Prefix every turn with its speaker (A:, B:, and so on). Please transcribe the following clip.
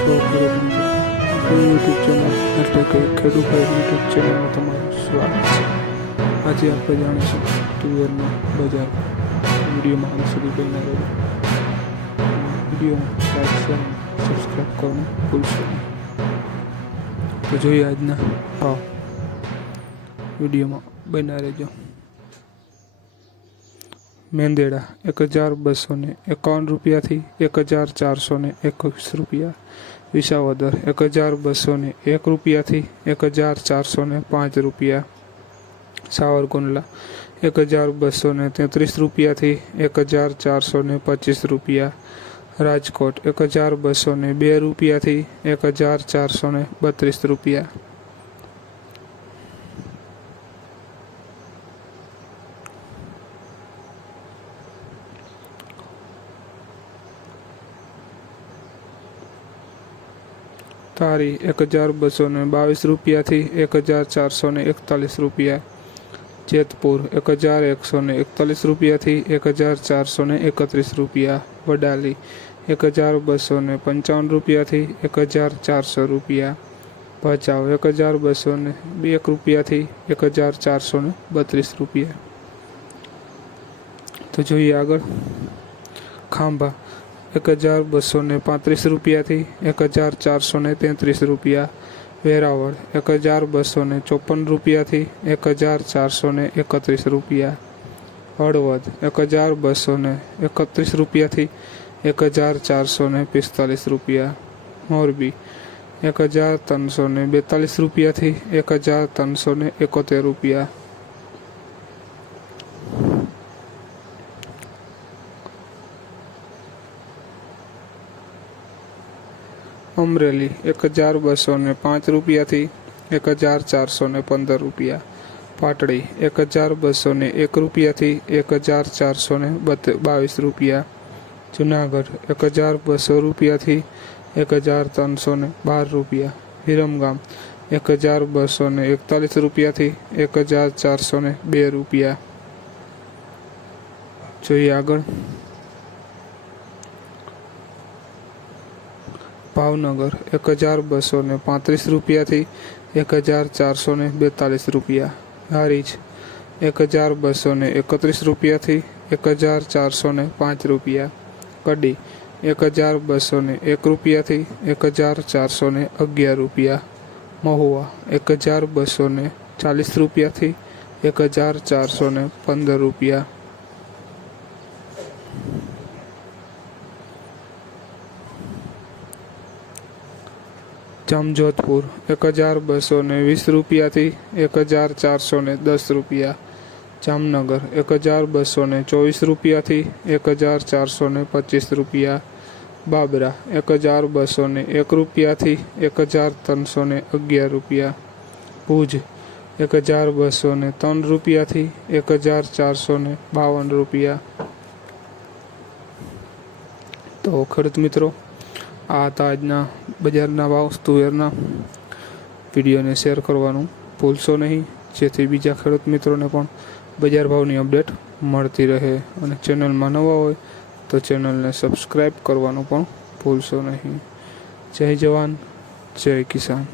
A: છો. ખેડૂત YouTube channel એટલે કે ખેડૂભાઈ યુટ્યુબ ચેનલમાં તમારું સ્વાગત છે. આજે આપણે જાણીશું તુવેરનો બજાર વિડીયોમાં અંત સુધી બન્યા રહ્યો વિડીયોમાં લાઈક શેર સબસ્ક્રાઈબ કરવાનું ભૂલશો તો જોઈએ આજના ભાવ વિડીયોમાં બન્યા રહેજો. મેંદેડા એક હજાર બસો ને એકાવન રૂપિયાથી એક હજાર ચારસો ને એકવીસ રૂપિયા. વિસાવદર એક હજાર બસો ને એક રૂપિયાથી એક હજાર ચારસો ને પાંચ રૂપિયા. સાવરકુંડલા એક હજાર બસો ને તેત્રીસ રૂપિયાથી એક હજાર ચારસો ને પચીસ રૂપિયા. રાજકોટ એક હજાર બસો ને બે રૂપિયાથી એક હજાર ચારસો ને બત્રીસ રૂપિયા. તારી એક હજાર બસો ને બાવીસ રૂપિયાથી એક હજાર ચારસો ને એકતાલીસ રૂપિયા. જેતપુર એક હજાર એકસો ને એકતાલીસ રૂપિયાથી એક હજાર ચારસો ને એકત્રીસ રૂપિયા. વડાલી એક હજાર બસો ને પંચાવન રૂપિયાથી એક હજાર ચારસો રૂપિયા. ભચાઉ એક હજાર બસો ને બે રૂપિયાથી એક હજાર ચારસો ને બત્રીસ રૂપિયા. તો જોઈએ આગળ. ખાંભા એક હજાર બસો ને પાંત્રીસ રૂપિયાથી એક હજાર ચારસો ને તેત્રીસ રૂપિયા. વેરાવળ, એક હજાર બસો ને ચોપન રૂપિયાથી એક હજાર ચારસો ને એકત્રીસ રૂપિયા. હળવદ, એક હજાર બસો ને એકત્રીસ રૂપિયાથી એક હજાર ચારસો ને પિસ્તાલીસ રૂપિયા. મોરબી, એક હજાર ત્રણસો ને બેતાલીસ રૂપિયાથી એક હજાર ત્રણસો ને એકોતેર રૂપિયા. અમરેલી, એક હજાર બસો ને પાંચ રૂપિયાથી એક હજાર ચારસો ને પંદર રૂપિયા. પાટડી, એક હજાર બસો ને એક રૂપિયાથી એક હજાર ચારસો ને બાવીસ રૂપિયા. જુનાગઢ, એક હજાર બસો રૂપિયાથી એક હજાર ત્રણસો ને બાર રૂપિયા. વિરમગામ, એક હજાર બસો ને એકતાલીસ રૂપિયાથી એક હજાર ચારસો ને બે રૂપિયા. જોઈએ આગળ. ભાવનગર, એક હજાર બસો ને પાંત્રીસ રૂપિયાથી એક હજાર ચારસો ને બેતાલીસ રૂપિયા. હારીજ, એક હજાર બસો ને એકત્રીસ રૂપિયાથી એક હજાર ચારસો ને પાંચ રૂપિયા. કડી, એક હજાર બસો ને એક રૂપિયાથી એક હજાર ચારસો ને અગિયાર રૂપિયા. મહુવા, એક હજાર બસો ને ચાલીસ રૂપિયાથી એક હજાર ચારસો ને પંદર રૂપિયા. જામજોધપુર, એક હજાર બસો ને વીસ રૂપિયાથી એક હજાર ચારસો ને દસ રૂપિયા. જામનગર, એક હજાર બસો ને ચોવીસ રૂપિયાથી એક હજાર ચારસો ને પચીસ રૂપિયા. બાબરા, એક હજાર બસો ને એક રૂપિયાથી એક હજાર ત્રણસો ને અગિયાર રૂપિયા. ભુજ, એક હજાર બસો ને ત્રણ રૂપિયાથી એક હજાર ચારસો ને બાવન રૂપિયા. તો ખેડૂત મિત્રો આ હતા આજના બજારના ભાવ, તુવેરના વિડીયોને શેર કરવાનું ભૂલશો નહીં. જેથી બીજા ખેડૂત મિત્રોને પણ બજાર ભાવની અપડેટ મળતી રહે. અને ચેનલમાં નવા હોય તો ચેનલને સબસ્ક્રાઈબ કરવાનું પણ ભૂલશો નહીં. જય જવાન, જય કિસાન.